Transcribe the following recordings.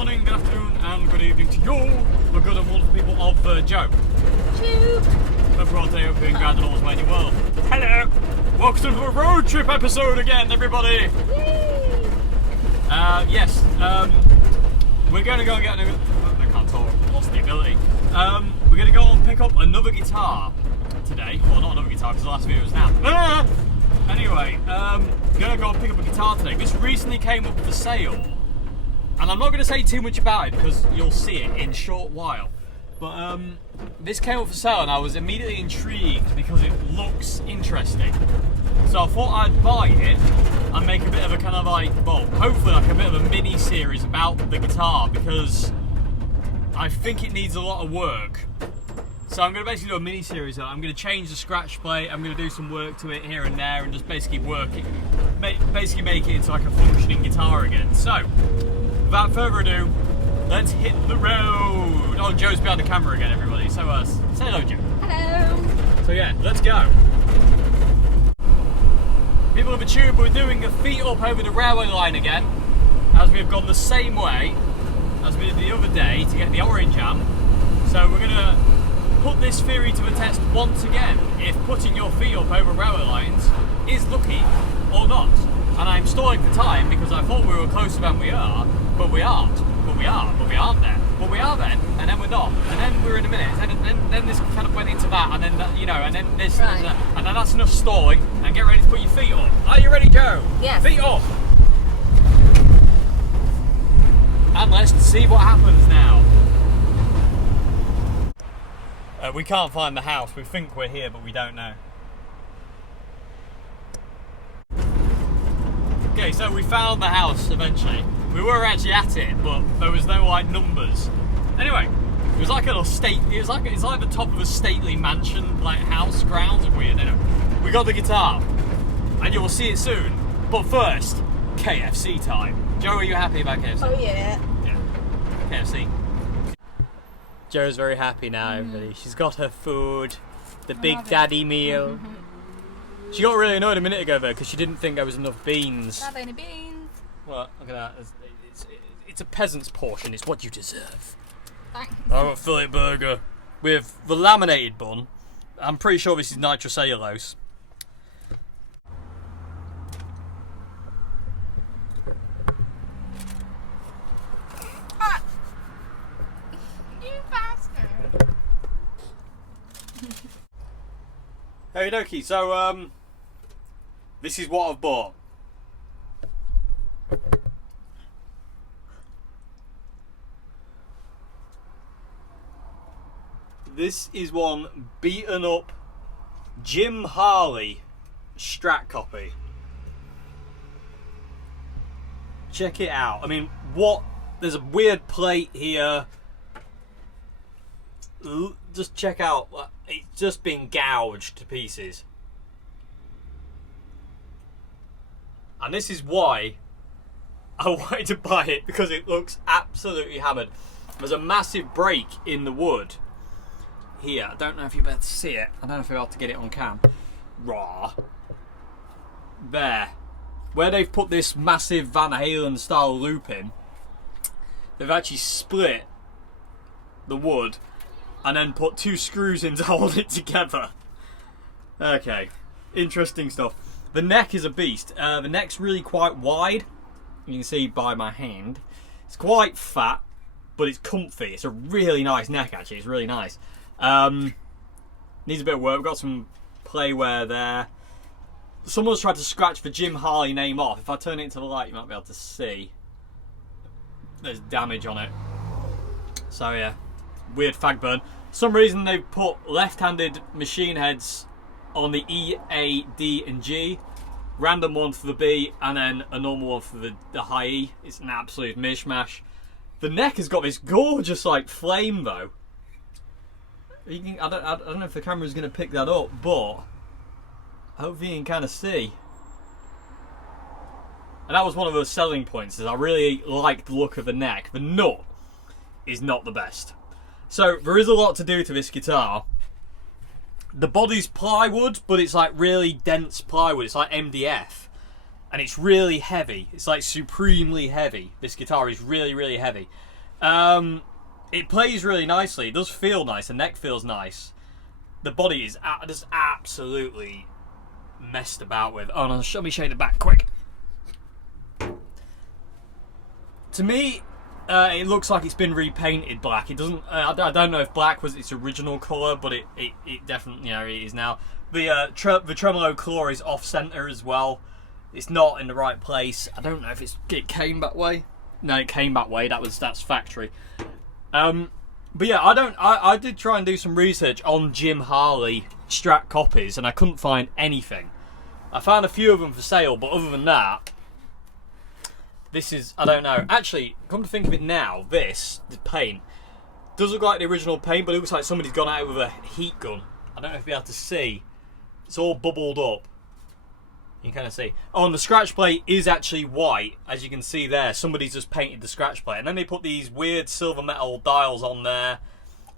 morning, good afternoon, and good evening to you, the good and wonderful people of Joe. Choo! Hope you're all today, hope you're doing grand and all's well in your world. Hello! Welcome to a road trip episode again, everybody! Yay! Yes, we're going to go and get another... I can't talk, lost the ability. We're going to go and pick up another guitar today. Well, not another guitar, because the last video was now. Anyway, going to go and pick up a guitar today. This recently came up for sale. And I'm not going to say too much about it because you'll see it in a short while. But this came up for sale and I was immediately intrigued because it looks interesting. So I thought I'd buy it and make a bit of a kind of like, well, hopefully like a bit of a mini series about the guitar because I think it needs a lot of work. So I'm going to basically do a mini series on it. I'm going to change the scratch plate, I'm going to do some work to it here and there and just basically work it, basically make it into like a functioning guitar again. So, without further ado, let's hit the road. Oh, Joe's behind the camera again, everybody. So, say hello, Joe. Hello! So yeah, let's go. People of the tube, we're doing a feet up over the railway line again, as we have gone the same way as we did the other day to get the orange jam. So we're going to put this theory to the test once again, if putting your feet up over railway lines is lucky or not. And I'm stalling for time because I thought we were closer than we are, but we aren't. But we are, but we aren't there. But we are then, and then we're not. And then we're in a minute. And then this kind of went into that, and then that, you know, and then this, right. and then that's enough stalling. And get ready to put your feet up. Are you ready, Joe? Yes. Feet up. And let's see what happens now. We can't find the house. We think we're here, but we don't know. Okay, so we found the house eventually. We were actually at it, but there was no like numbers. Anyway, it was like an estate. It's like the top of a stately mansion, like house grounds. Weird. Anyway, we got the guitar, and you will see it soon. But first, KFC time. Joe, are you happy about KFC? Oh yeah. Yeah. KFC. Joe's very happy now, everybody. She's got her food, the Big Daddy meal. She got really annoyed a minute ago though because she didn't think there was enough beans. Have any beans? Well, look at that. It's a peasant's portion. It's what you deserve. Thanks. I want a fillet burger with the laminated bun. I'm pretty sure this is nitrocellulose. Ah! You bastard! Hey dokie, so this is what I've bought. This is one beaten up Jim Harley Strat copy. Check it out. I mean, what? There's a weird plate here. Just check out. It's just been gouged to pieces. And this is why I wanted to buy it, because it looks absolutely hammered. There's a massive break in the wood here. I don't know if you're able to see it. I don't know if you're able to get it on cam. Raw. There. Where they've put this massive Van Halen style loop in, they've actually split the wood and then put two screws in to hold it together. Okay. Interesting stuff. The neck is a beast. The neck's really quite wide. You can see by my hand. It's quite fat, but it's comfy. It's a really nice neck, actually. It's really nice. Needs a bit of work. We've got some playware there. Someone's tried to scratch the Jim Harley name off. If I turn it into the light, you might be able to see. There's damage on it. So yeah, weird fag burn. For some reason they've put left-handed machine heads on the E, A, D and G, random one for the B, and then a normal one for the high E. It's an absolute mishmash. The neck has got this gorgeous like flame though. I don't know if the camera's going to pick that up, but hopefully you can kind of see. And that was one of the selling points, is I really liked the look of the neck. The nut is not the best. So there is a lot to do to this guitar. The body's plywood, but it's like really dense plywood. It's like MDF. and it's really heavy. It's like supremely heavy. This guitar is really, really heavy. It plays really nicely. It does feel nice. The neck feels nice. The body is just absolutely messed about with. Oh no, let me show you the back quick. To me, it looks like it's been repainted black. It doesn't. I don't know if black was its original colour, but it definitely, it is now. The tremolo claw is off centre as well. It's not in the right place. I don't know if it came that way. No, it came that way. That's factory. But yeah, I did try and do some research on Jim Harley Strat copies, and I couldn't find anything. I found a few of them for sale, but other than that, this is, I don't know. Actually, come to think of it now, the paint does look like the original paint, but it looks like somebody's gone out with a heat gun. I don't know if you'll be able to see. It's all bubbled up. You can kind of see. Oh, and the scratch plate is actually white, as you can see there. Somebody's just painted the scratch plate. And then they put these weird silver metal dials on there.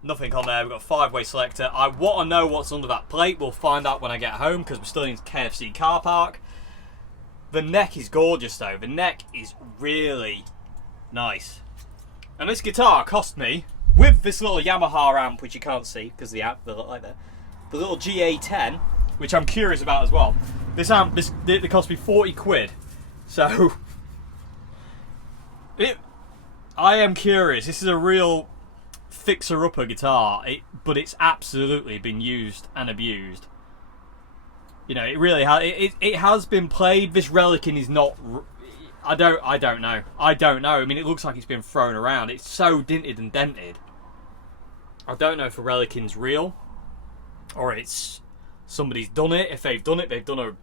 Nothing on there. We've got a 5-way selector. I want to know what's under that plate. We'll find out when I get home, because we're still in KFC car park. The neck is gorgeous, though. The neck is really nice. And this guitar cost me, with this little Yamaha amp, which you can't see, because the amp, they look like that. The little GA10, which I'm curious about as well. This amp, it cost me 40 quid. So, I am curious. This is a real fixer-upper guitar, but it's absolutely been used and abused. It really has. It has been played. This Relicing is not. I don't know. I mean, it looks like it's been thrown around. It's so dinted and dented. I don't know if the Relicing's real, or it's somebody's done it. If they've done it, they've done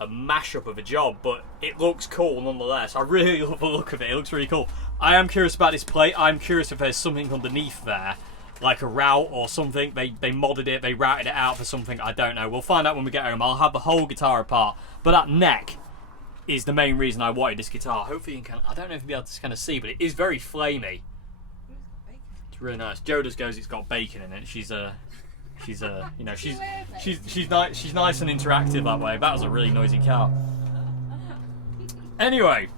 a mashup of a job, but it looks cool nonetheless. I really love the look of it. It looks really cool. I am curious about this plate. I'm curious if there's something underneath there, like a route or something. They modded it, they routed it out for something. I don't know. We'll find out when we get home. I'll have the whole guitar apart, but that neck is the main reason I wanted this guitar. Hopefully you can. I don't know if you'll be able to kind of see, but it is very flamey. It's really nice. Joe just goes, it's got bacon in it. She's nice and interactive that way. That was a really noisy car. Anyway,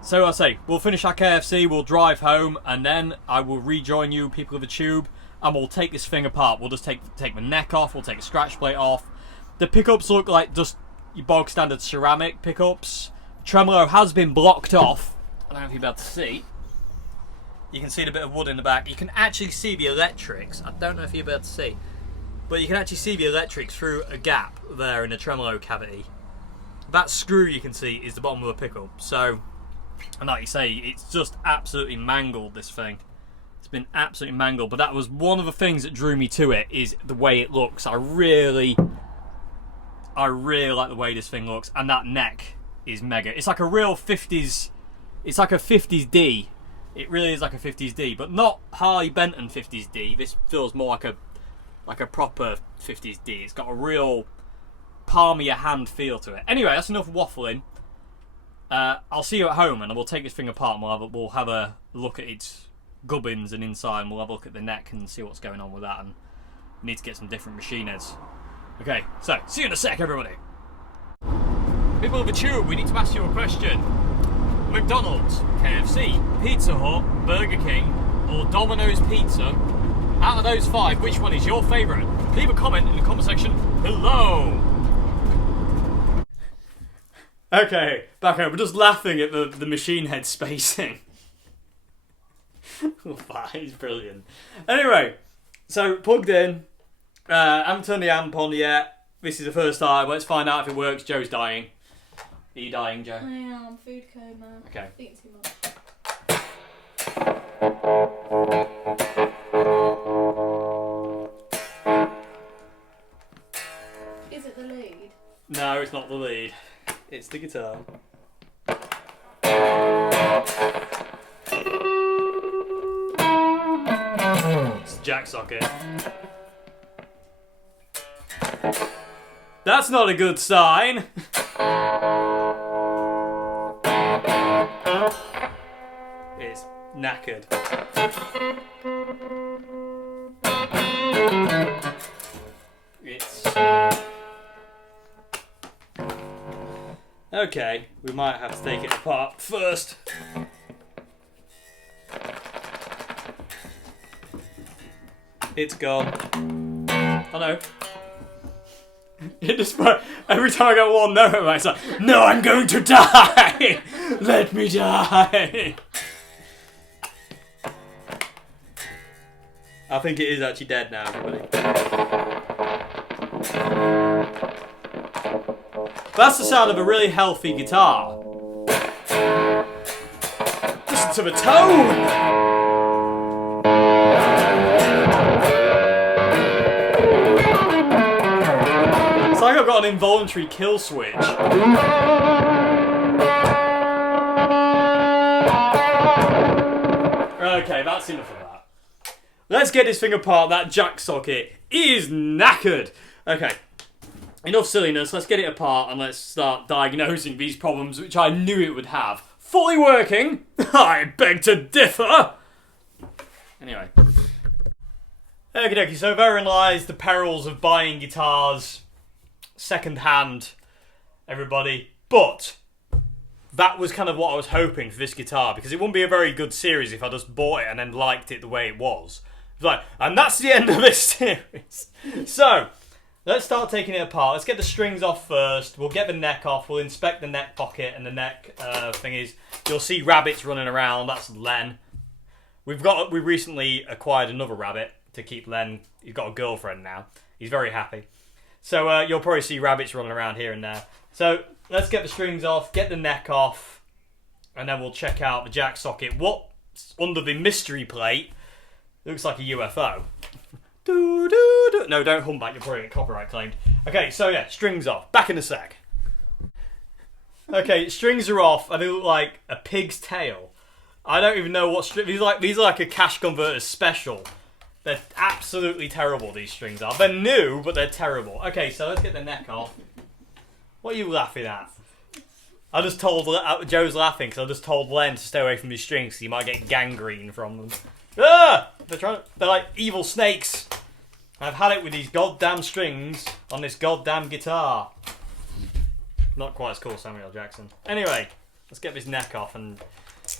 so I say we'll finish our KFC, we'll drive home, and then I will rejoin you, people of the tube, and we'll take this thing apart. We'll just take the neck off, we'll take the scratch plate off. The pickups look like just your bog standard ceramic pickups. Tremolo has been blocked off. I don't know if you'll be able to see. You can see the bit of wood in the back. You can actually see the electrics. I don't know if you'll be able to see, but you can actually see the electrics through a gap there in the tremolo cavity. That screw you can see is the bottom of the pickup. So, and like you say, it's just absolutely mangled, this thing. It's been absolutely mangled, but that was one of the things that drew me to it, is the way it looks. I really like the way this thing looks, and that neck is mega. It's like a real 50s, it's like a 50s D. It really is like a 50s D, but not Harley Benton 50s D. This feels more like a proper 50s D. It's got a real palm of your hand feel to it. Anyway, that's enough waffling. I'll see you at home, and we'll take this thing apart, and we'll have a look at its gubbins and inside, and we'll have a look at the neck and see what's going on with that, and we need to get some different machine heads. Okay, so see you in a sec, everybody. People of the tube, we need to ask you a question. McDonald's, KFC, Pizza Hut, Burger King, or Domino's Pizza? Out of those 5, which one is your favourite? Leave a comment in the comment section below. Okay, back home. We're just laughing at the machine head spacing. Wow, he's brilliant. Anyway, so plugged in. I haven't turned the amp on yet. This is the first time. Let's find out if it works. Joe's dying. Are you dying, Joe? I am. Food coma. Okay. Eating too much. Is it the lead? No, it's not the lead. It's the guitar. It's the jack socket. That's not a good sign. It's knackered. It's Okay, we might have to take it apart first. It's gone. Oh no. It just, every time I get one note, it's like, no, I'm going to die! Let me die! I think it is actually dead now, everybody. That's the sound of a really healthy guitar. Listen to the tone! It's like I've got an involuntary kill switch. Okay, that's enough of that. Let's get this thing apart. That jack socket is knackered. Okay, enough silliness. Let's get it apart and let's start diagnosing these problems, which I knew it would have. Fully working. I beg to differ. Anyway. Okie dokie, so therein lies the perils of buying guitars second hand, everybody. But that was kind of what I was hoping for this guitar, because it wouldn't be a very good series if I just bought it and then liked it the way it was. Like, and that's the end of this series. So, let's start taking it apart. Let's get the strings off first. We'll get the neck off. We'll inspect the neck pocket and the neck thingies. You'll see rabbits running around. That's Len. We recently acquired another rabbit to keep Len. He's got a girlfriend now. He's very happy. So you'll probably see rabbits running around here and there. So let's get the strings off, get the neck off, and then we'll check out the jack socket. What's under the mystery plate? Looks like a UFO. No, don't hum back, you'll probably get copyright claimed. Okay, so yeah, strings off. Back in a sec. Okay, strings are off, and they look like a pig's tail. I don't even know what these are like a cash converter special. They're absolutely terrible, these strings are. They're new, but they're terrible. Okay, so let's get the neck off. What are you laughing at? I just told... Joe's laughing because I just told Len to stay away from these strings because he might get gangrene from them. Ah! They're like evil snakes. I've had it with these goddamn strings on this goddamn guitar. Not quite as cool as Samuel L. Jackson. Anyway, let's get this neck off and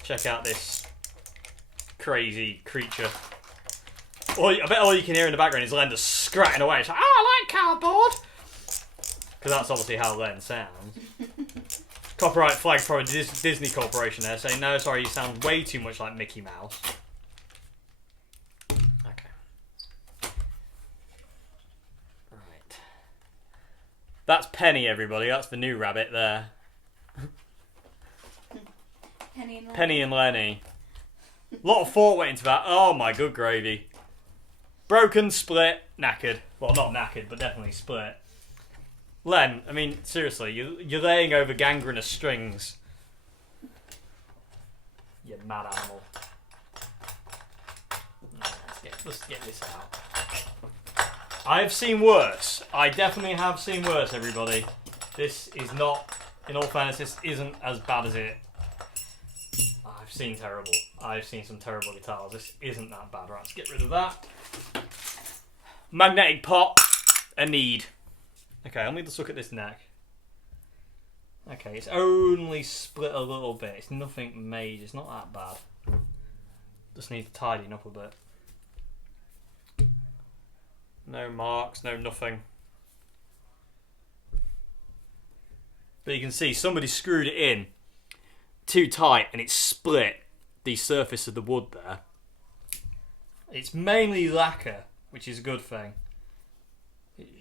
check out this crazy creature. I bet all you can hear in the background is Len just scratching away. It's like, I like cardboard! Because that's obviously how Len sounds. Copyright flag for a Disney Corporation there saying, no, sorry, you sound way too much like Mickey Mouse. Okay. Right. That's Penny, everybody. That's the new rabbit there. Penny and Lenny. A lot of thought went into that. Oh my good gravy. Broken, split, knackered. Well, not knackered, but definitely split. Len, I mean, seriously, you're laying over gangrenous strings. You mad animal. Let's get this out. I've seen worse. I definitely have seen worse, everybody. This is not, in all fairness, this isn't as bad as it. I've seen terrible. I've seen some terrible guitars. This isn't that bad. Right, let's get rid of that. Magnetic pot. A need. Okay, let me just look at this neck. Okay, it's only split a little bit. It's nothing major. It's not that bad. Just need to tidying up a bit. No marks, no nothing. But you can see somebody screwed it in too tight and it split the surface of the wood there. It's mainly lacquer, which is a good thing.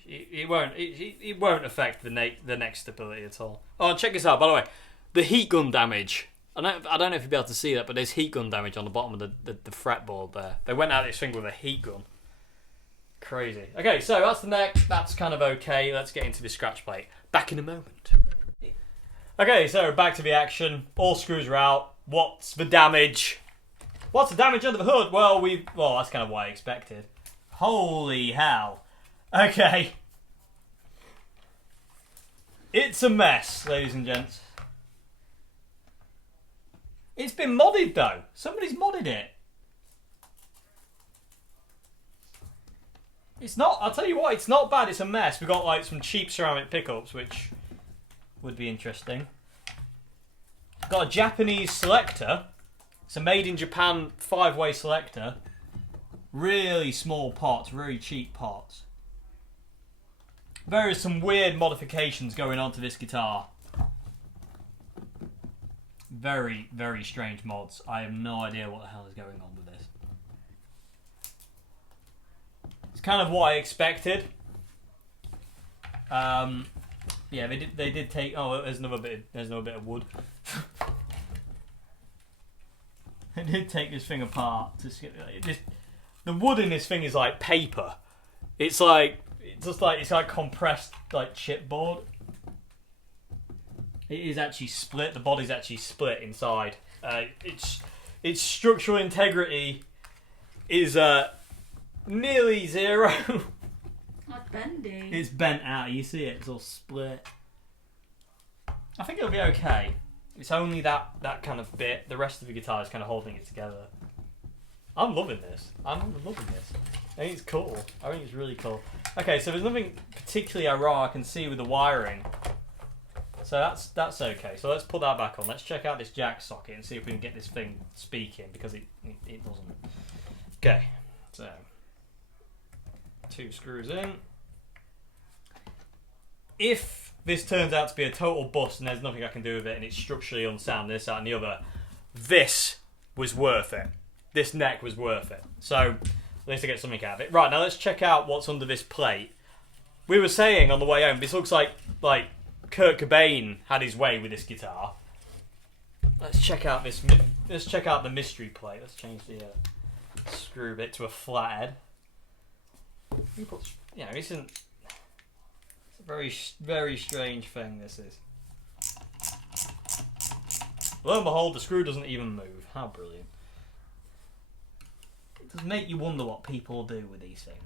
It won't affect the neck stability at all. Oh, check this out, by the way. The heat gun damage. I don't know if you'll be able to see that, but there's heat gun damage on the bottom of the fretboard there. They went out this thing with a heat gun. Crazy. Okay, so that's the neck. That's kind of okay. Let's get into the scratch plate. Back in a moment. Okay, so back to the action. All screws are out. What's the damage? What's the damage under the hood? Well, that's kind of what I expected. Holy hell. Okay. It's a mess, ladies and gents. It's been modded though. Somebody's modded it. It's not, I'll tell you what, it's not bad, it's a mess. We've got like some cheap ceramic pickups, which would be interesting. Got a Japanese selector. It's a made in Japan 5-way selector. Really small pots, really cheap pots. There are some weird modifications going on to this guitar. Very, very strange mods. I have no idea what the hell is going on with this. It's kind of what I expected. Yeah, they did take. Oh, there's another bit of wood. They did take this thing apart to skip. The wood in this thing is like paper. It's like compressed like chipboard. It is actually split. The body's actually split inside. Its structural integrity is nearly zero. Like bendy. It's bent out. You see it? It's all split. I think it'll be okay. It's only that kind of bit. The rest of the guitar is kind of holding it together. I'm loving this. I'm loving this. I think it's cool. I think it's really cool. Okay, so there's nothing particularly awry I can see with the wiring. So that's okay. So let's put that back on. Let's check out this jack socket and see if we can get this thing speaking, because it doesn't. Okay, so 2 screws in. If this turns out to be a total bust and there's nothing I can do with it and it's structurally unsound, this, that and the other, this was worth it. This neck was worth it. So at least I get something out of it. Right, now let's check out what's under this plate. We were saying on the way home, this looks like Kurt Cobain had his way with this guitar. Let's check out this. Let's check out the mystery plate. Let's change the screw bit to a flathead. This isn't. It's a very, very strange thing. This is. Lo and behold, the screw doesn't even move. How brilliant! It does make you wonder what people do with these things.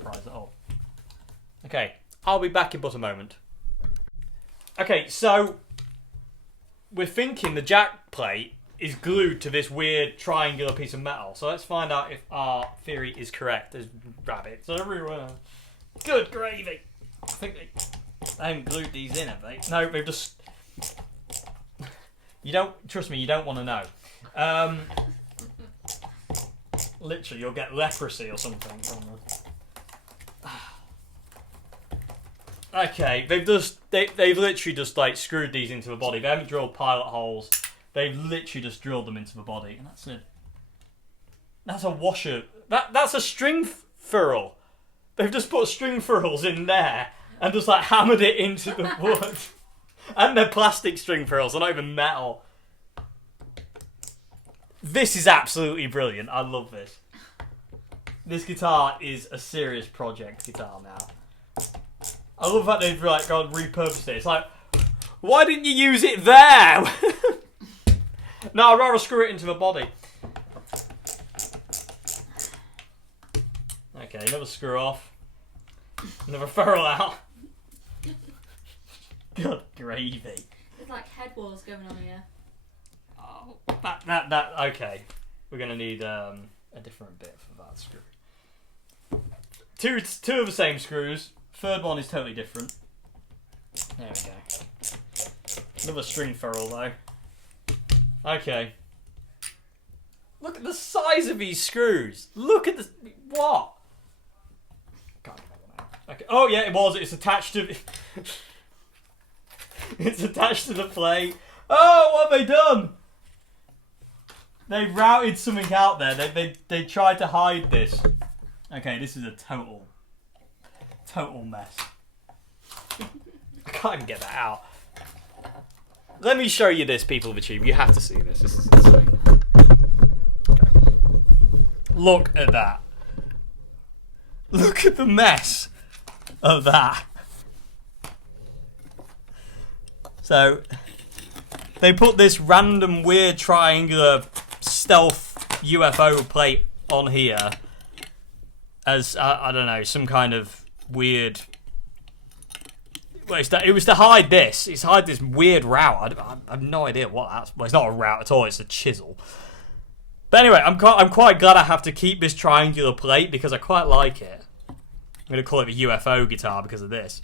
Prise it up. Okay, I'll be back in but a moment. Okay, so we're thinking the jack plate is glued to this weird triangular piece of metal. So let's find out if our theory is correct. There's rabbits everywhere. Good gravy. I think they haven't glued these in, have they? No, they've just. You don't trust me. You don't want to know. Literally, you'll get leprosy or something from this. Okay, they've literally just like screwed these into the body. They haven't drilled pilot holes. They've literally just drilled them into the body, and that's a washer. That's a string ferrule. They've just put string ferrules in there and just like hammered it into the wood. And they're plastic string ferrules. They're not even metal. This is absolutely brilliant. I love this. This guitar is a serious project guitar now. I love that they've like gone and repurposed it. It's like, why didn't you use it there? No, I'd rather screw it into the body. Okay, another screw off. Another ferrule out. Good gravy. There's like head walls going on here. Oh, that. Okay, we're gonna need a different bit for that screw. Two of the same screws. Third one is totally different. There we go. Another string ferrule though. Okay. Look at the size of these screws. Look at this. What? Can't remember now. Okay. Oh yeah, it was. It's attached to. It's attached to the plate. Oh, what have they done? They routed something out there. They tried to hide this. Okay, this is a total mess. I can't even get that out. Let me show you this, people of the tube. You have to see this. This is insane. Okay. Look at that. Look at the mess of that. So, they put this random weird triangular stealth UFO plate on here as, I don't know, some kind of weird... Well, it was to hide this. It's to hide this weird route. I have no idea what that's... Well, it's not a route at all. It's a chisel. But anyway, I'm quite glad I have to keep this triangular plate because I quite like it. I'm going to call it the UFO guitar because of this.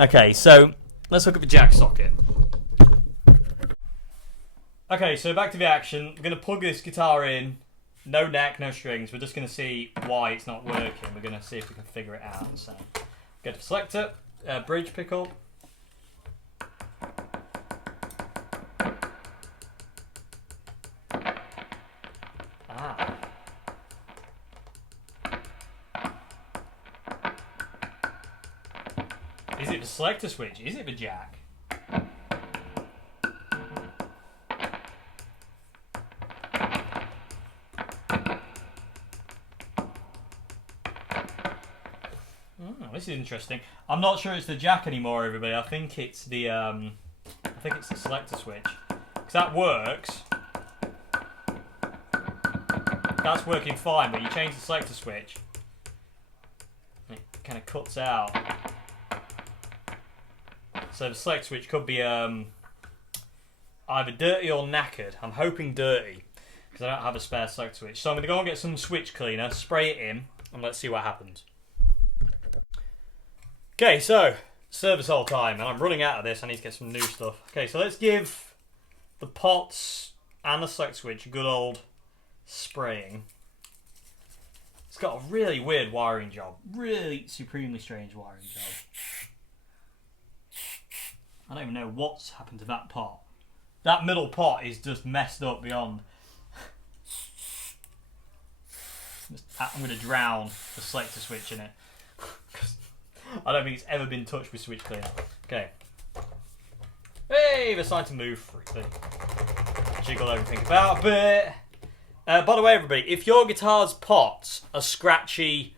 Okay, so let's look at the jack socket. Okay, so back to the action. We're going to plug this guitar in. No neck, no strings. We're just going to see why it's not working. We're going to see if we can figure it out. So, go to selector, bridge pickup. Is it the selector switch? Is it the jack? This is interesting. I'm not sure it's the jack anymore, everybody. I think it's the selector switch, because that works. That's working fine, but you change the selector switch, and it kind of cuts out. So the select switch could be either dirty or knackered. I'm hoping dirty, because I don't have a spare select switch. So I'm going to go and get some switch cleaner, spray it in, and let's see what happens. Okay, so service hole time, and I'm running out of this. I need to get some new stuff. Okay, so let's give the pots and the select switch a good old spraying. It's got a really weird wiring job. Really supremely strange wiring job. I don't even know what's happened to that pot. That middle pot is just messed up beyond. I'm going to drown the selector switch in it. I don't think it's ever been touched with switch cleaner. Okay. Hey, they're starting to move freely. Jiggle everything about a bit. By the way, everybody, if your guitar's pots are scratchy,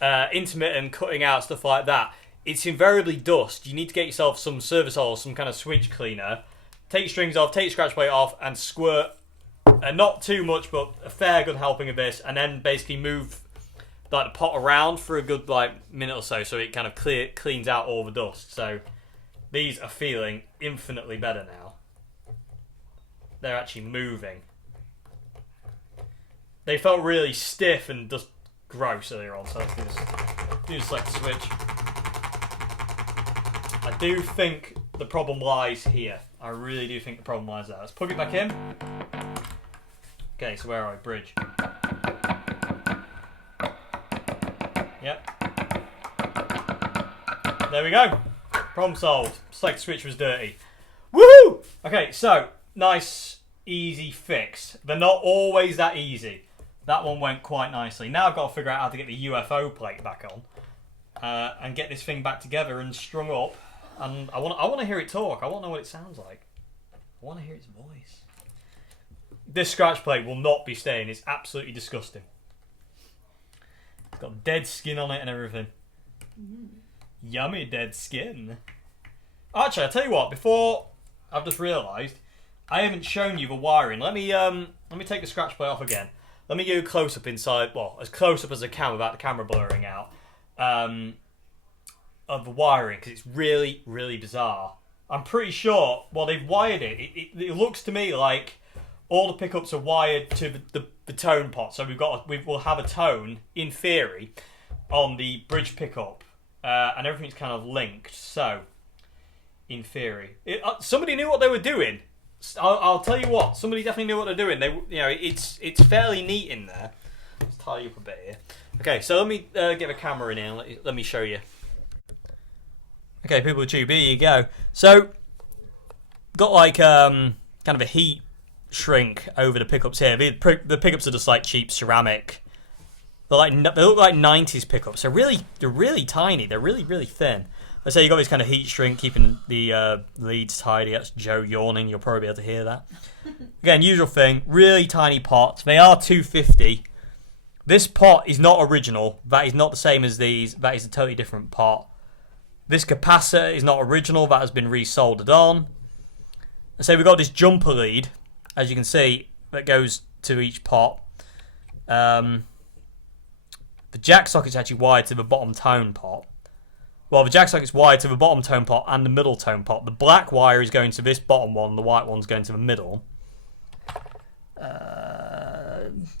intermittent, cutting out, stuff like that, it's invariably dust. You need to get yourself some service oil, some kind of switch cleaner. Take your strings off, take your scratch plate off, and squirt, not too much, but a fair good helping of this, and then basically move like the pot around for a good minute or so it kind of cleans out all the dust. So these are feeling infinitely better now. They're actually moving. They felt really stiff and just gross earlier on, so let's do the selector switch. I do think the problem lies here. I really do think the problem lies there. Let's plug it back in. Okay, so where are we? Bridge. Yep. There we go. Problem solved. Selector switch was dirty. Woohoo! Okay, so nice, easy fix. They're not always that easy. That one went quite nicely. Now I've got to figure out how to get the UFO plate back on and get this thing back together and strung up. And I want to hear it talk. I want to know what it sounds like. I want to hear its voice. This scratch plate will not be staying. It's absolutely disgusting. It's got dead skin on it and everything. Yummy dead skin. Actually, I'll tell you what. Before, I've just realised I haven't shown you the wiring. Let me take the scratch plate off again. Let me go close up inside. Well, as close up as I can without the camera blurring out. Of the wiring, because it's really, really bizarre. I'm pretty sure. Well, they've wired it. It looks to me like all the pickups are wired to the tone pot. So we'll have a tone in theory on the bridge pickup, and everything's kind of linked. So, in theory, somebody knew what they were doing. I'll tell you what. Somebody definitely knew what they're doing. It's fairly neat in there. Let's tidy up a bit here. Okay, so let me get a camera in here and let me show you. Okay, people with tube, here you go. So, got like kind of a heat shrink over the pickups here. The pickups are just like cheap ceramic. They look like 90s pickups. They're really tiny. They're really, really thin. Let's say you got this kind of heat shrink, keeping the leads tidy. That's Joe yawning. You'll probably be able to hear that. Again, usual thing. Really tiny pots. They are 250. This pot is not original. That is not the same as these. That is a totally different pot. This capacitor is not original. That has been resoldered on. So we've got this jumper lead, as you can see, that goes to each pot. The jack socket's actually wired to the bottom tone pot. Well, the jack socket's wired to the bottom tone pot and the middle tone pot. The black wire is going to this bottom one. The white one's going to the middle.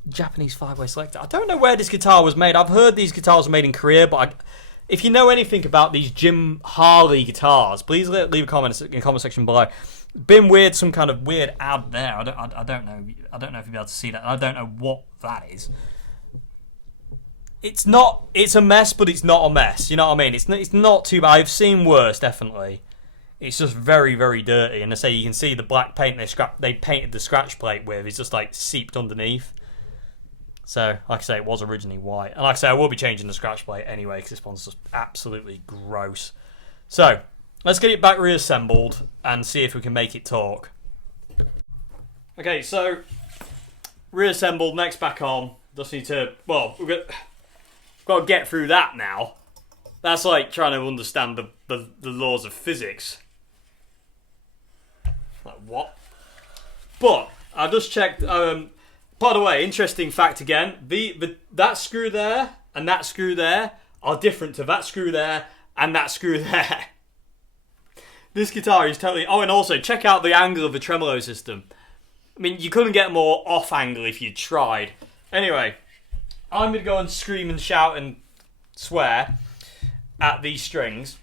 Japanese 5-way selector. I don't know where this guitar was made. I've heard these guitars were made in Korea, but if you know anything about these Jim Harley guitars, please leave a comment in the comment section below. Been weird, some kind of weird ad there. I don't know. I don't know if you'll be able to see that. I don't know what that is. It's not. It's a mess, but it's not a mess. You know what I mean? It's not too bad. I've seen worse, definitely. It's just very, very dirty. And I say you can see the black paint they painted the scratch plate with is just like seeped underneath. So, like I say, it was originally white. And like I say, I will be changing the scratch plate anyway because this one's just absolutely gross. So, let's get it back reassembled and see if we can make it talk. Okay, so reassembled, next back on. Just need to, well, we've got to get through that now. That's like trying to understand the laws of physics. Like, what? But I just checked. By the way, interesting fact again. That screw there and that screw there are different to that screw there and that screw there. This guitar is totally... Oh, and also, check out the angle of the tremolo system. I mean, you couldn't get more off angle if you tried. Anyway, I'm going to go and scream and shout and swear at these strings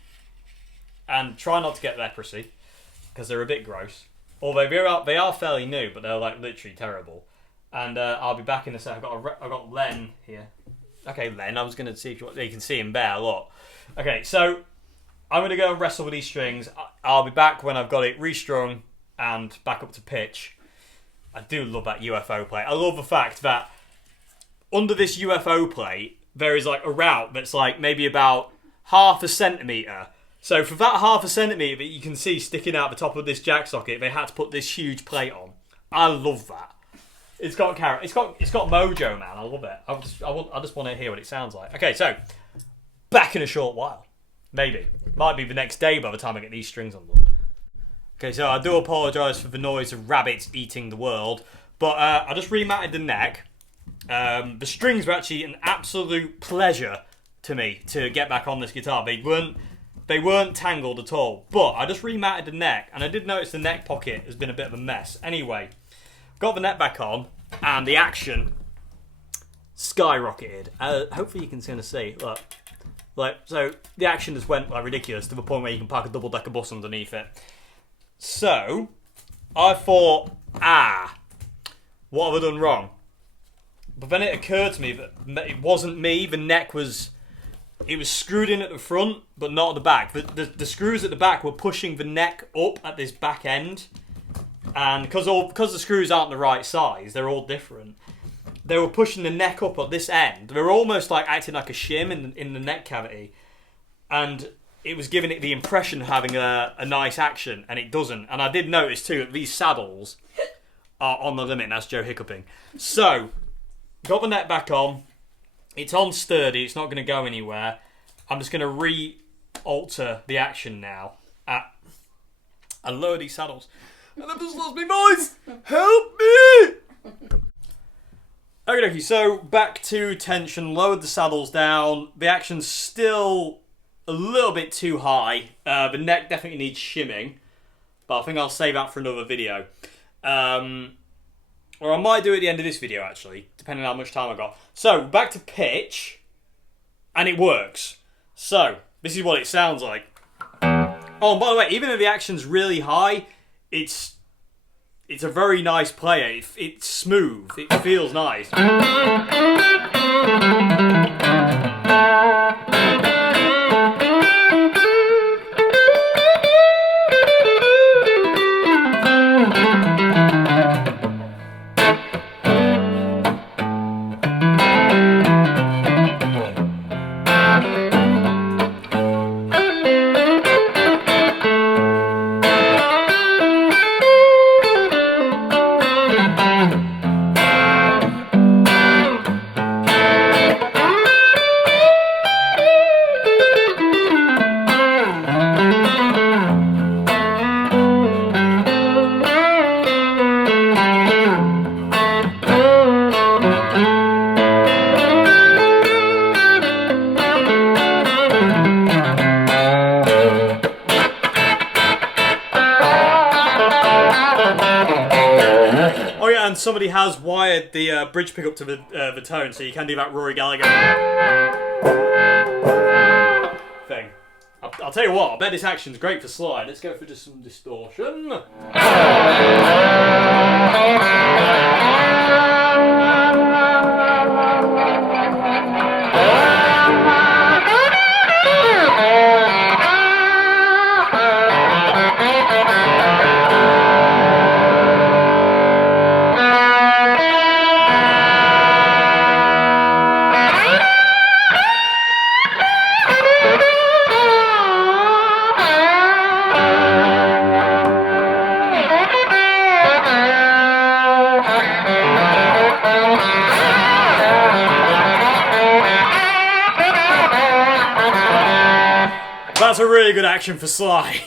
and try not to get leprosy because they're a bit gross. Although they are fairly new, but they're like literally terrible. And I'll be back in a sec. I've got Len here. Okay, Len, I was going to see if you can see him there. Look. Okay, so... I'm going to go and wrestle with these strings. I'll be back when I've got it restrung and back up to pitch. I do love that UFO plate. I love the fact that under this UFO plate, there is like a route that's like maybe about 1/2 centimetre. So for that 1/2 centimetre that you can see sticking out the top of this jack socket, they had to put this huge plate on. I love that. It's got character. It's got mojo, man. I love it. I just want to hear what it sounds like. Okay, so back in a short while. Maybe. Might be the next day by the time I get these strings undone. Okay, so I do apologise for the noise of rabbits eating the world, but I just rematted the neck. The strings were actually an absolute pleasure to me to get back on this guitar. They weren't tangled at all, but I just rematted the neck, and I did notice the neck pocket has been a bit of a mess. Anyway, got the neck back on, and the action skyrocketed. Hopefully you can kind of see, look. So the action just went like ridiculous to the point where you can park a double-decker bus underneath it. So I thought, what have I done wrong? But then it occurred to me that it wasn't me. The neck was screwed in at the front, but not at the back. The screws at the back were pushing the neck up at this back end, and because the screws aren't the right size, they're all different. They were pushing the neck up at this end. They were almost like acting like a shim in the neck cavity. And it was giving it the impression of having a nice action, and it doesn't. And I did notice too that these saddles are on the limit, and that's Joe hiccuping. So, got the neck back on. It's on sturdy, it's not going to go anywhere. I'm just going to re-alter the action now. I lower these saddles. And I've just lost my voice! Help me! Okay, so back to tension, lowered the saddles down. The action's still a little bit too high. The neck definitely needs shimming, but I think I'll save that for another video. Or I might do it at the end of this video, actually, depending on how much time I got. So, back to pitch, and it works. So, this is what it sounds like. Oh, and by the way, even though the action's really high, it's a very nice player. It's smooth. It feels nice. And somebody has wired the bridge pickup to the tone, so you can do that Rory Gallagher. I'll tell you what, I bet this action's great for slide. Let's go for just some distortion. That's a really good action for slide.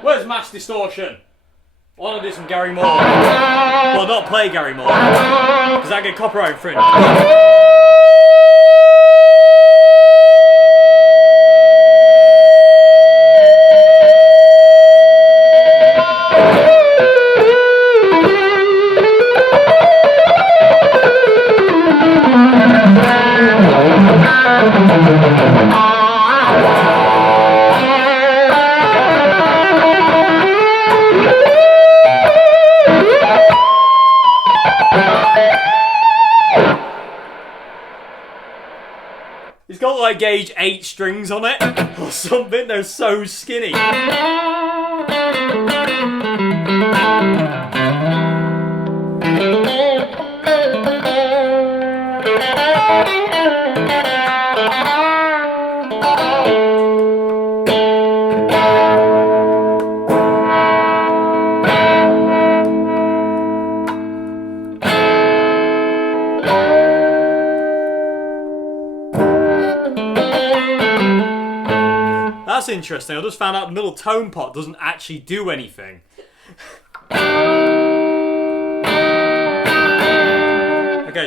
Where's Mass Distortion? I want to do some Gary Moore. Well, not play Gary Moore, because I get copyright infringement. It's got like gauge 8 strings on it or something. They're so skinny. That's interesting. I just found out the middle tone pot doesn't actually do anything. Okay,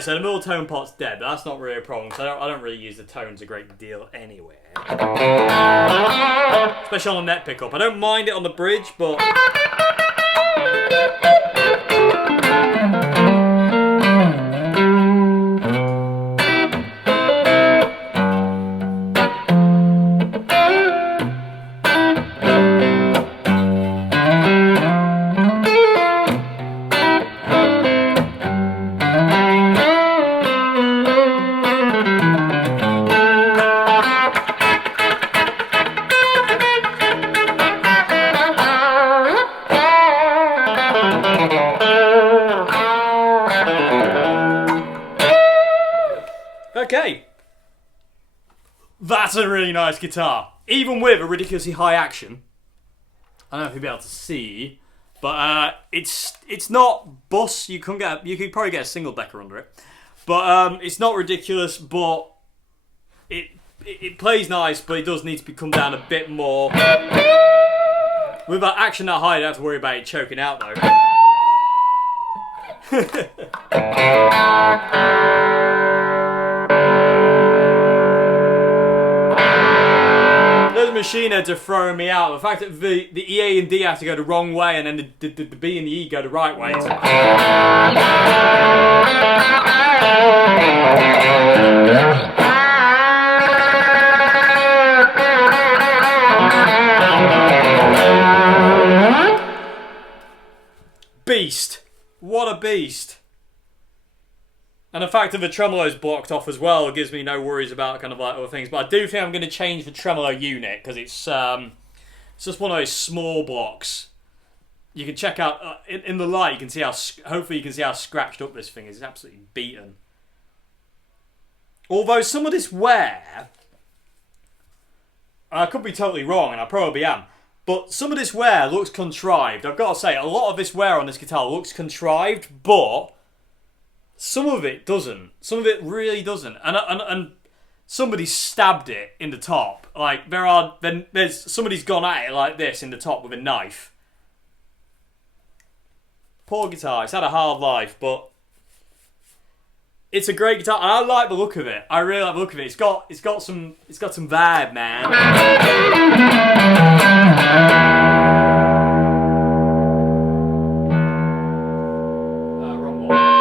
so the middle tone pot's dead, but that's not really a problem because I don't really use the tones a great deal anywhere. Especially on the net pickup. I don't mind it on the bridge, but okay. That's a really nice guitar. Even with a ridiculously high action. I don't know if you'll be able to see, but it's not bus. You could probably get a single decker under it. But it's not ridiculous, but it plays nice, but it does need to come down a bit more. With that action that high, you don't have to worry about it choking out though. Those machine heads are throwing me out. The fact that the E, A and D have to go the wrong way and then the B and the E go the right way. Beast. What a beast. And the fact that the tremolo's blocked off as well gives me no worries about kind of like other things. But I do think I'm going to change the tremolo unit because it's just one of those small blocks. You can check out in the light. You can see how hopefully you can see how scratched up this thing is. It's absolutely beaten. Although some of this wear, I could be totally wrong, and I probably am. But some of this wear looks contrived. I've got to say, a lot of this wear on this guitar looks contrived, but some of it doesn't. Some of it really doesn't. And somebody stabbed it in the top. Like there's somebody's gone at it like this in the top with a knife. Poor guitar. It's had a hard life, but It's a great guitar. I like the look of it. I really like the look of it. It's got some vibe, man. Wrong one.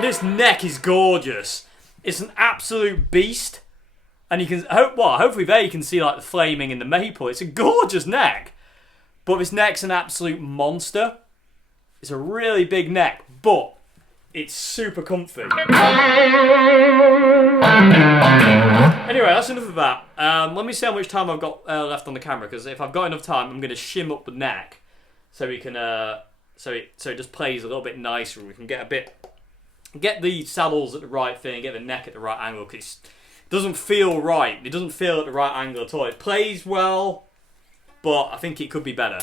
This neck is gorgeous. It's an absolute beast, and you can hopefully there you can see like the flaming in the maple. It's a gorgeous neck, but this neck's an absolute monster. It's a really big neck, but it's super comfy. Anyway, that's enough of that. Let me see how much time I've got left on the camera, because if I've got enough time, I'm going to shim up the neck so we can so it just plays a little bit nicer. We can get the saddles at the right thing, get the neck at the right angle, because it doesn't feel right. It doesn't feel at the right angle at all. It plays well, but I think it could be better.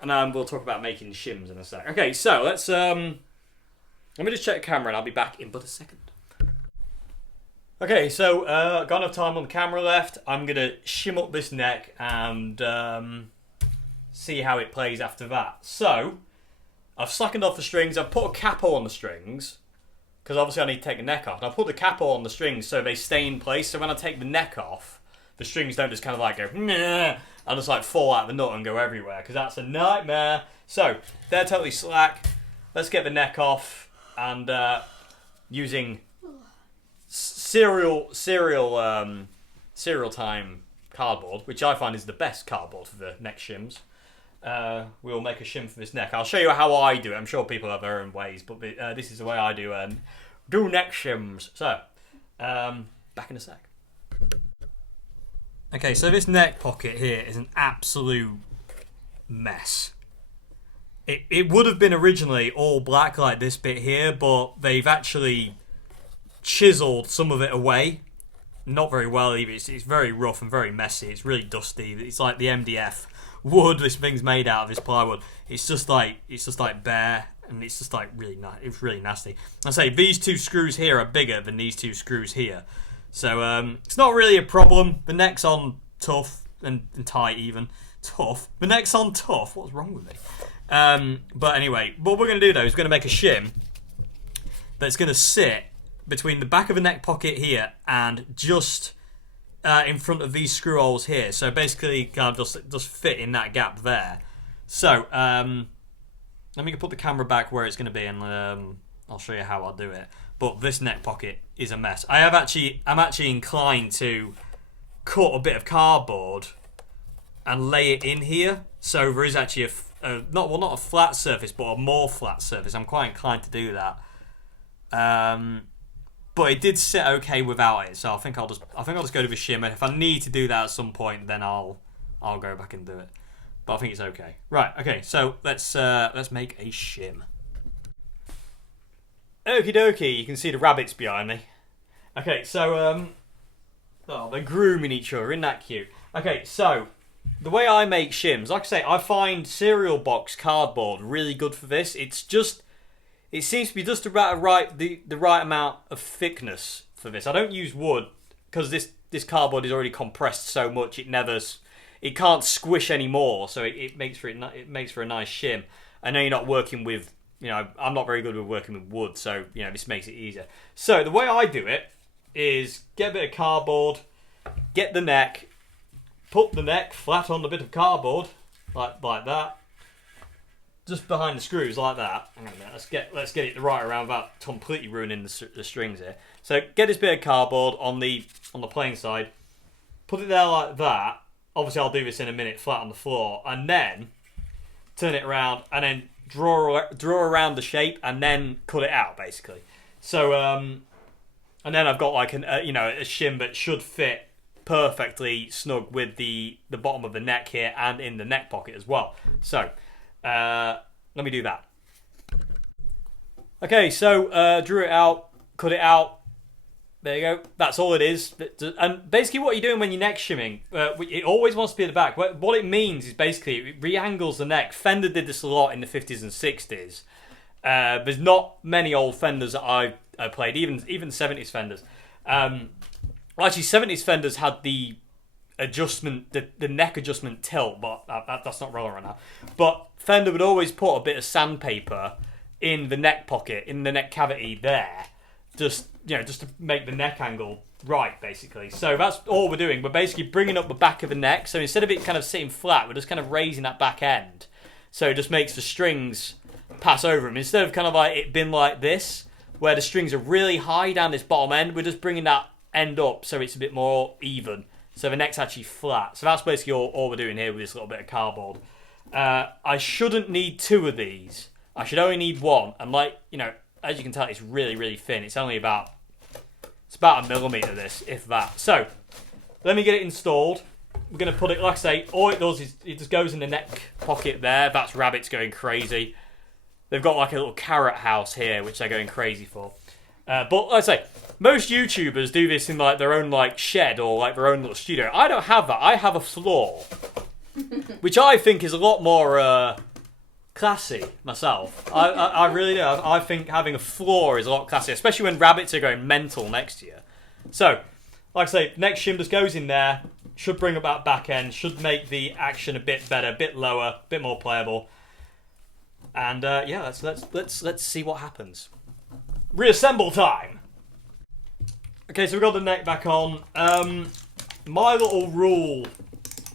And we'll talk about making shims in a sec. Okay, so let's let me just check the camera and I'll be back in but a second. Okay, so got enough time on the camera left. I'm gonna shim up this neck and see how it plays after that. So I've slackened off the strings. I've put a capo on the strings because obviously I need to take the neck off. And I put the capo on the strings so they stay in place. So when I take the neck off, the strings don't just kind of like go, nah, I'll just like fall out of the nut and go everywhere, because that's a nightmare. So they're totally slack. Let's get the neck off, and using serial time cardboard, which I find is the best cardboard for the neck shims. We'll make a shim for this neck. I'll show you how I do it. I'm sure people have their own ways, but this is the way I do neck shims. So, back in a sec. Okay, so this neck pocket here is an absolute mess. It would have been originally all black like this bit here, but they've actually chiseled some of it away. Not very well either. It's very rough and very messy. It's really dusty. It's like the MDF wood this thing's made out of, this plywood. It's just like bare, and it's just like it's really nasty. I say these two screws here are bigger than these two screws here, so it's not really a problem. The neck's on tough and tight even. Tough. The neck's on tough. What's wrong with me? But anyway, what we're going to do though is we're going to make a shim that's going to sit between the back of the neck pocket here and just in front of these screw holes here. So basically kind of just fit in that gap there. So let me put the camera back where it's going to be, and I'll show you how I'll do it. But this neck pocket is a mess. I'm actually inclined to cut a bit of cardboard and lay it in here, so there is actually not a flat surface, but a more flat surface. I'm quite inclined to do that. But it did sit okay without it, so I think I'll just go to the shim. And if I need to do that at some point, then I'll go back and do it. But I think it's okay. Right. Okay. So let's make a shim. Okie dokie. You can see the rabbits behind me. Okay. So they're grooming each other. Isn't that cute? Okay. So the way I make shims, like I say, I find cereal box cardboard really good for this. It seems to be just about the right amount of thickness for this. I don't use wood because this cardboard is already compressed so much it can't squish anymore. So it makes for a nice shim. I know you're not working with, I'm not very good with working with wood, so this makes it easier. So the way I do it is get a bit of cardboard, get the neck, put the neck flat on the bit of cardboard like that. Just behind the screws like that. Hang on a minute. Let's get it right around without completely ruining the strings here. So get this bit of cardboard on the plain side. Put it there like that. Obviously I'll do this in a minute flat on the floor, and then turn it around and then draw around the shape and then cut it out basically. So and then I've got like a shim that should fit perfectly snug with the bottom of the neck here and in the neck pocket as well. So let me do that. Okay, so drew it out, cut it out. There you go. That's all it is. And basically what you're doing when you're neck shimming, it always wants to be at the back. What it means is basically it re-angles the neck. Fender did this a lot in the 50s and 60s. There's not many old Fenders that I played, even 70s Fenders. Actually, 70s Fenders had the adjustment, the neck adjustment tilt, but that's not relevant right now. But Fender would always put a bit of sandpaper in the neck pocket, in the neck cavity there, just to make the neck angle right, basically. So that's all we're doing. We're basically bringing up the back of the neck. So instead of it kind of sitting flat, we're just kind of raising that back end. So it just makes the strings pass over them. Instead of kind of like it being like this, where the strings are really high down this bottom end, we're just bringing that end up so it's a bit more even. So the neck's actually flat. So that's basically all we're doing here with this little bit of cardboard. I shouldn't need 2 of these. I should only need 1. And as you can tell, it's really, really thin. It's only about a millimetre, this, if that. So, let me get it installed. We're going to put it, like I say, all it does is it just goes in the neck pocket there. That's rabbits going crazy. They've got like a little carrot house here, which they're going crazy for. But like I say, most YouTubers do this in like their own like shed or like their own little studio. I don't have that. I have a floor, which I think is a lot more classy myself. I really do. I think having a floor is a lot classier, especially when rabbits are going mental next to you. So, like I say, next shim just goes in there. Should bring up that back end. Should make the action a bit better, a bit lower, a bit more playable. And yeah, let's see what happens. Reassemble time. Okay, so we've got the neck back on. My little rule,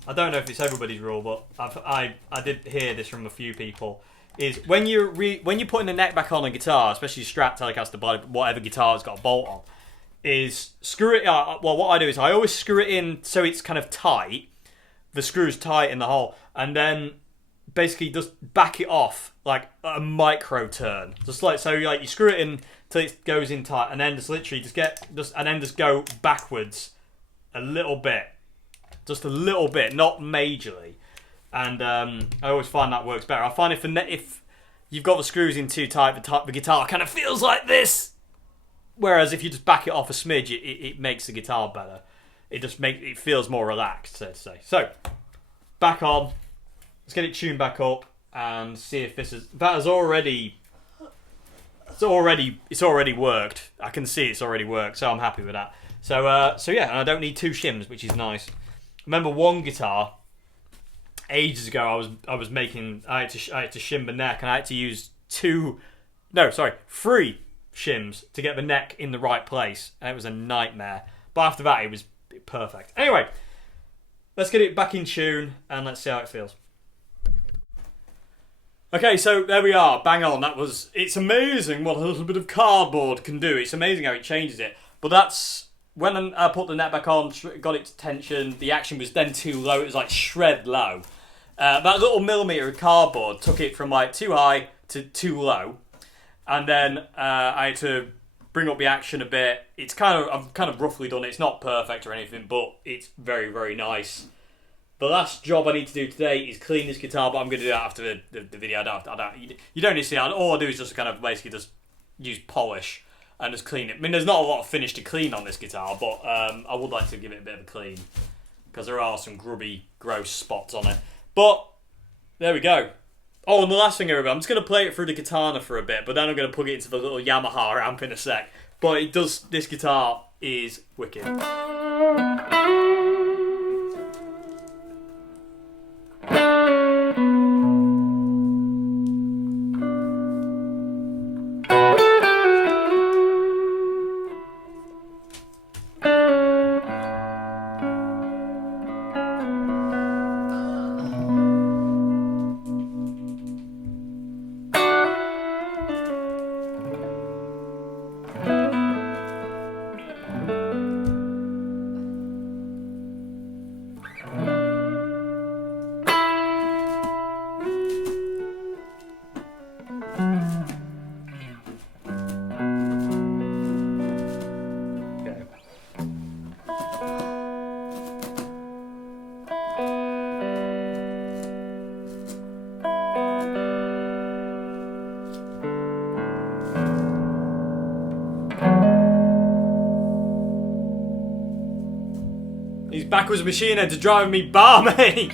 I don't know if it's everybody's rule, but I did hear this from a few people, is when you're putting the neck back on a guitar, especially Strat, Telecaster, whatever guitar has got a bolt on, is screw it. Well, what I do is I always screw it in so it's kind of tight. The screw's tight in the hole, and then basically just back it off like a micro turn, just like so. Like you screw it in till it goes in tight, and then just literally just go backwards a little bit, just a little bit, not majorly. And I always find that works better. I find if you've got the screws in too tight, the guitar kind of feels like this. Whereas if you just back it off a smidge, it makes the guitar better. It feels more relaxed, so to say. So back on. Let's get it tuned back up and see if that has already. It's already worked. I can see it's already worked, so I'm happy with that. So yeah, and I don't need 2 shims, which is nice. Remember one guitar ages ago I had to shim the neck, and I had to use 3 shims to get the neck in the right place, and it was a nightmare. But after that, it was perfect. Anyway, let's get it back in tune and let's see how it feels. Okay, so there we are, bang on. It's amazing what a little bit of cardboard can do. It's amazing how it changes it. But that's, when I put the neck back on, got it to tension, the action was then too low, it was like shred low. That little millimetre of cardboard took it from like too high to too low. And then I had to bring up the action a bit. I've kind of roughly done it. It's not perfect or anything, but it's very, very nice. The last job I need to do today is clean this guitar, but I'm going to do that after the video. You don't need to see that. All I do is just kind of basically just use polish and just clean it. I mean, there's not a lot of finish to clean on this guitar, but I would like to give it a bit of a clean because there are some grubby, gross spots on it. But there we go. Oh, and the last thing, everybody, I'm just going to play it through the Katana for a bit, but then I'm going to plug it into the little Yamaha amp in a sec. But this guitar is wicked. Backwards machine head to driving me barmy.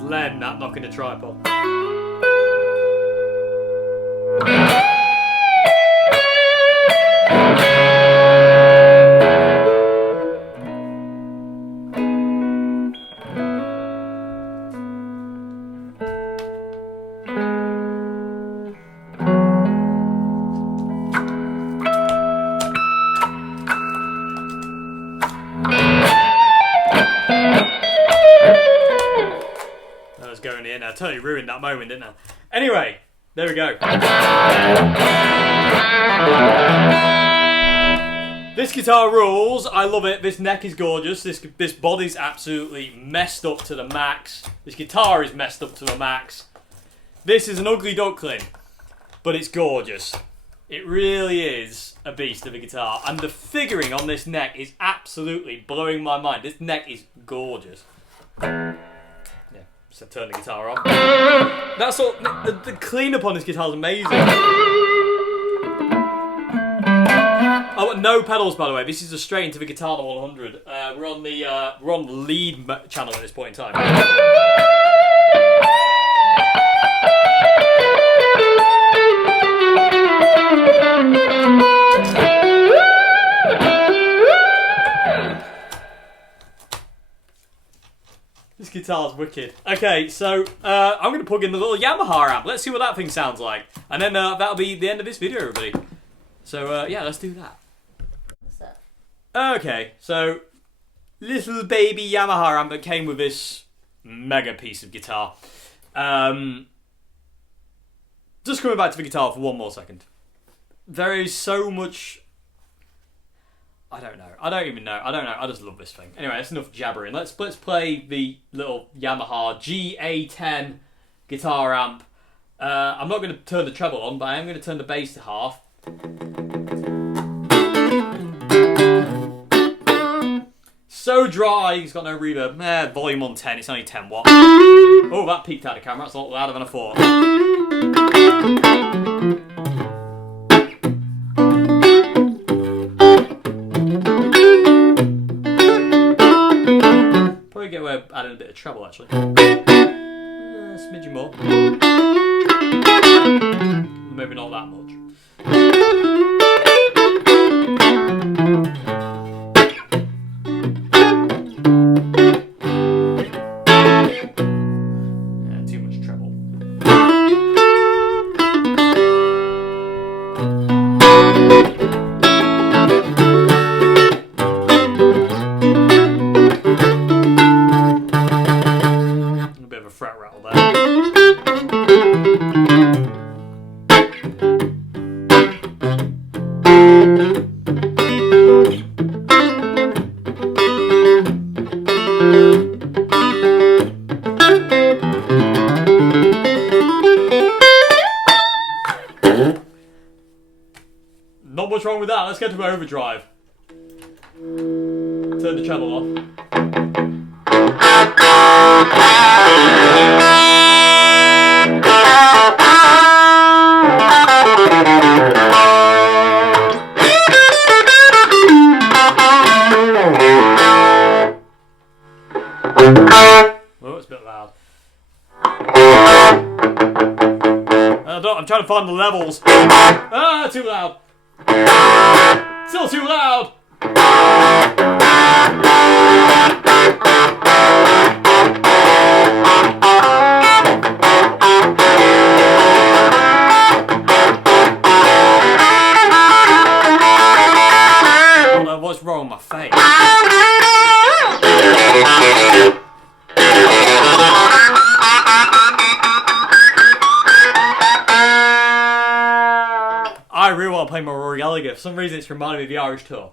Len, that knocking a tripod. Going in, I totally ruined that moment, didn't I? Anyway, there we go. This guitar rules. I love it. This neck is gorgeous. This body's absolutely messed up to the max. This guitar is messed up to the max. This is an ugly duckling, but it's gorgeous. It really is a beast of a guitar, and the figuring on this neck is absolutely blowing my mind. This neck is gorgeous. So turn the guitar on. That's all. The cleanup on this guitar is amazing. Oh, no pedals, by the way. This is a straight into the Guitar 100. We're on the lead channel at this point in time. This guitar's wicked. Okay, so I'm going to plug in the little Yamaha amp. Let's see what that thing sounds like. And then that'll be the end of this video, everybody. So, yeah, let's do that. What's that? Okay, so little baby Yamaha amp that came with this mega piece of guitar. Just coming back to the guitar for one more second. There is so much... I don't know. I don't even know. I don't know. I just love this thing. Anyway, that's enough jabbering. Let's play the little Yamaha GA10 guitar amp. I'm not going to turn the treble on, but I am going to turn the bass to half. So dry, it's got no reverb. Volume on 10, it's only 10 watts. Oh, that peaked out of camera. That's a lot louder than I thought. Probably get away with adding a bit of treble, actually. A smidgen more. Maybe not that much. Yeah, too much treble. Not much wrong with that. Let's get to overdrive. Turn the treble off. Oh, it's a bit loud. I'm trying to find the levels. Ah, too loud. Still too loud. I don't know what's wrong with my face. I really want to play more Rory Gallagher. For some reason, it's reminding me of the Irish tour.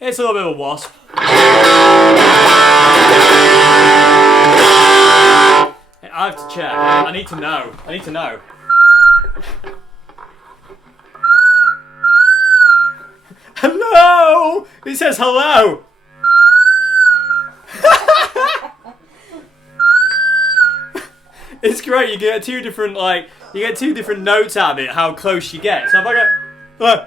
It's a little bit of a wasp. I have to check. I need to know. I need to know. Hello! It says hello! It's great, you get two different notes out of it, how close you get. So if I go, hello.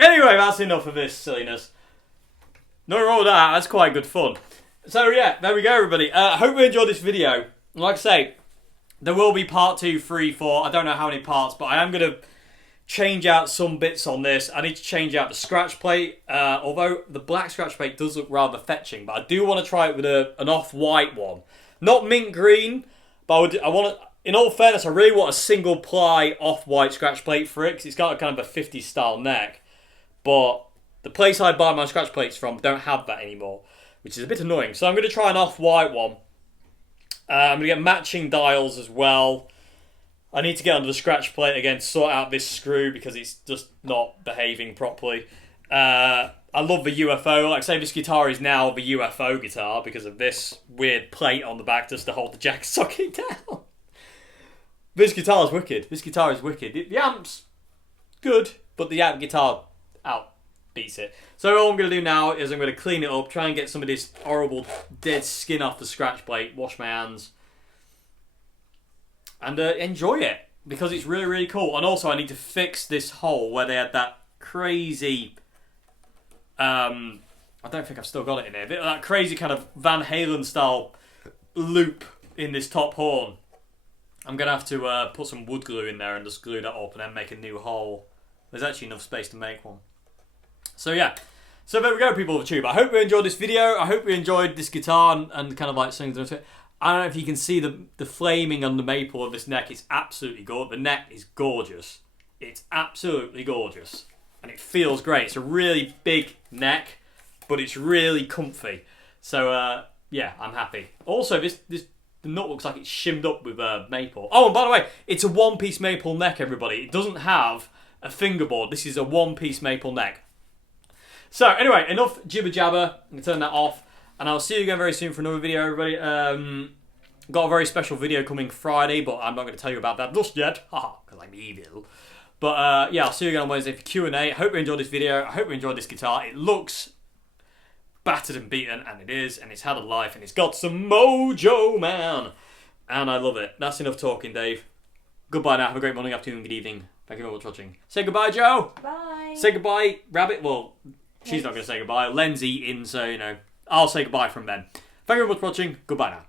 Anyway, that's enough of this silliness. No wrong with that, that's quite good fun. So yeah, there we go everybody. I hope you enjoyed this video. Like I say, there will be part 2, 3, 4, I don't know how many parts, but I am going to change out some bits on this. I need to change out the scratch plate, although the black scratch plate does look rather fetching, but I do want to try it with an off-white one. Not mint green, but I want to, in all fairness, I really want a single ply off-white scratch plate for it, because it's got a kind of a 50s style neck, but the place I buy my scratch plates from don't have that anymore, which is a bit annoying. So I'm going to try an off-white one. I'm going to get matching dials as well. I need to get under the scratch plate again to sort out this screw because it's just not behaving properly. I love the UFO. Like I say, this guitar is now the UFO guitar because of this weird plate on the back just to hold the jack socket down. This guitar is wicked. This guitar is wicked. The amp's good, but the amp guitar outbeats it. So all I'm going to do now is I'm going to clean it up, try and get some of this horrible dead skin off the scratch plate, wash my hands, and enjoy it, because it's really, really cool. And also I need to fix this hole where they had that crazy, I don't think I've still got it in there, but that crazy kind of Van Halen style loop in this top horn. I'm going to have to put some wood glue in there and just glue that up and then make a new hole. There's actually enough space to make one. So yeah, so there we go people of the tube. I hope you enjoyed this video. I hope you enjoyed this guitar and kind of like things into it. I don't know if you can see the flaming on the maple of this neck. It's absolutely gorgeous. The neck is gorgeous. It's absolutely gorgeous. And it feels great. It's a really big neck, but it's really comfy. So yeah, I'm happy. Also, the nut looks like it's shimmed up with maple. Oh, and by the way, it's a one-piece maple neck, everybody. It doesn't have a fingerboard. This is a one-piece maple neck. So anyway, enough jibber jabber. I'm going to turn that off. And I'll see you again very soon for another video, everybody. Got a very special video coming Friday, but I'm not going to tell you about that just yet. Haha, because I'm evil. But yeah, I'll see you again on Wednesday for Q&A. I hope you enjoyed this video. I hope you enjoyed this guitar. It looks battered and beaten, and it is, and it's had a life, and it's got some mojo, man. And I love it. That's enough talking, Dave. Goodbye now. Have a great morning, afternoon, good evening. Thank you very much for watching. Say goodbye, Joe. Bye. Say goodbye, Rabbit. Well, she's not going to say goodbye. Len's eating, so, you know, I'll say goodbye from then. Thank you very much for watching. Goodbye now.